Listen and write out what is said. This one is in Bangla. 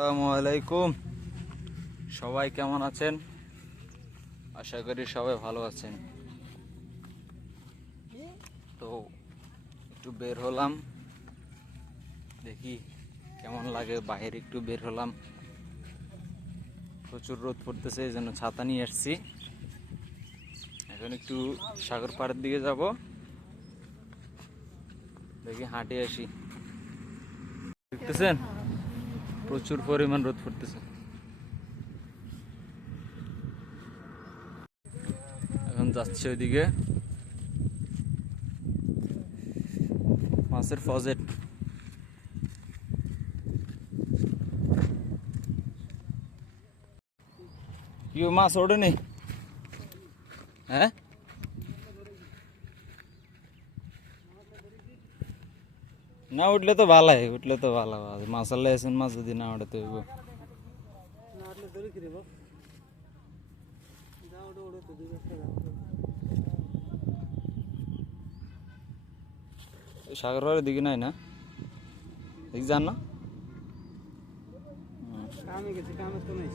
আসসালামু আলাইকুম। সবাই কেমন আছেন? আশা করি সবাই ভালো আছেন। তো একটু বের হলাম, দেখি কেমন লাগে। বাইরে একটু বের হলাম, প্রচুর রোদ পড়তেছে, এই জন্য ছাতা নিয়ে আসছি। এখন একটু সাগর পাড়ের দিকে যাব, দেখি হাঁটে আসি। দেখতেছেন প্রচুর পরিমাণ রোদ পড়তেছে। এখন যাচ্ছে ওইদিকে মাছের প্রজেক্ট। কি মাছ ওঠেনি? হ্যাঁ, না উঠলে তো ভালো, উঠলে তো ভালো। মাছ আল্লাহ এসেন, মাছ যদি না উঠে তো সাগরের দিকে নাই না, দেখ যান না। কামে গেছি, কামে তো নাই।